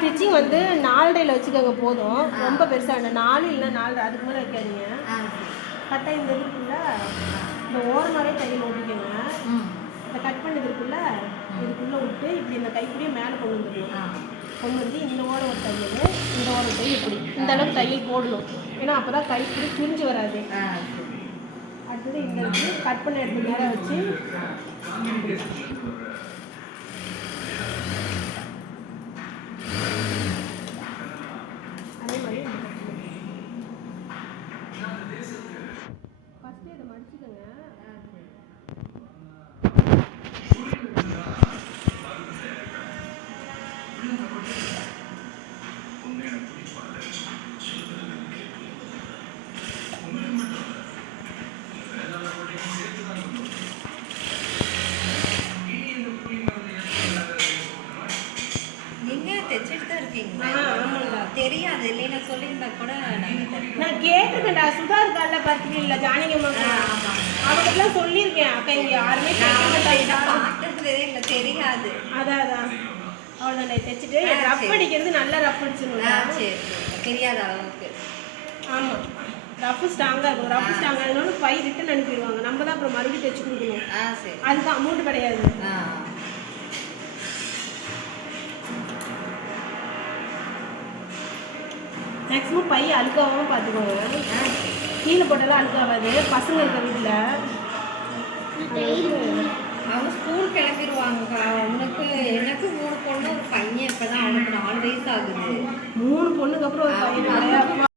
Stitching வந்து 4.5 வச்சுக்கோங்க போதும். ரொம்ப பெருசாக வேண்டாம். 4 இல்லைன்னா 4, அதுக்கு மேலே வைக்காதீங்க. கரெக்டாக இந்த இருக்குல்ல, இந்த ஓரமாகவே தையல் ஓட்டிக்கோங்க. இந்த கட் பண்ணது இருக்குல்ல, இதுக்குள்ளே விட்டு இப்படி இந்த கைப்பிடியே மேலே கொண்டு வந்துடணும். கொண்டு வந்து இந்த ஓரம் ஒரு தையல், இந்த ஓரம் தையல் இப்படி இந்த அளவுக்கு தையல் போடணும். ஏன்னா அப்போ தான் கைப்பிடி பிரிஞ்சு வராது. அடுத்தது இந்த இருக்கு, கட் பண்ண எடுத்து மேலே வச்சு அதே மாதிரி ஃபஸ்ட்டு இதை மடிச்சுக்கோங்க. தைச்சிட்டு தான் இருக்கீங்களா? தெரியாது இல்லைன்னா சொல்லியிருந்தா கூட நான் கேட்டிருக்கேன்டா. சுதா இருக்கால பர்த்தினில்ல ஜானகியம்மா, அவங்ககிட்டலாம் சொல்லியிருக்கேன். அக்கா இங்கே யாருமே பார்த்ததே இல்லை, தெரியாது. அதான் அவ்வளோ நான் தைச்சிட்டு ரஃப் அடிக்கிறது நல்லா ரஃப் அடிச்சுங்களா? சரி, தெரியாத அளவுக்கு. ஆமாம், ரஃப் ஸ்ட்ராங்காக இருக்கும். ரஃப் ஸ்ட்ராங்காக இருந்தாலும் பை ரிட்டன் அனுப்பிடுவாங்க. நம்ம தான் அப்புறம் மறுபடியும் தைச்சி கொடுக்கணும். சரி, அதுக்கு அமௌண்ட் கிடையாது. மேக்ஸிமம் பை அழுக்காகவும் பார்த்துக்கோங்க. கீழே போட்டாலும் அழுக்காகாது. பசங்க இருக்க வீட்டில் அவங்க ஸ்கூல் கிளம்பிடுவாங்க. அவனுக்கு எனக்கு 3 பொண்ணு ஒரு பையன். இப்போ தான் அவனுக்கு 4 வயசு ஆகுது. 3 பொண்ணுக்கு அப்புறம் ஒரு பையன்.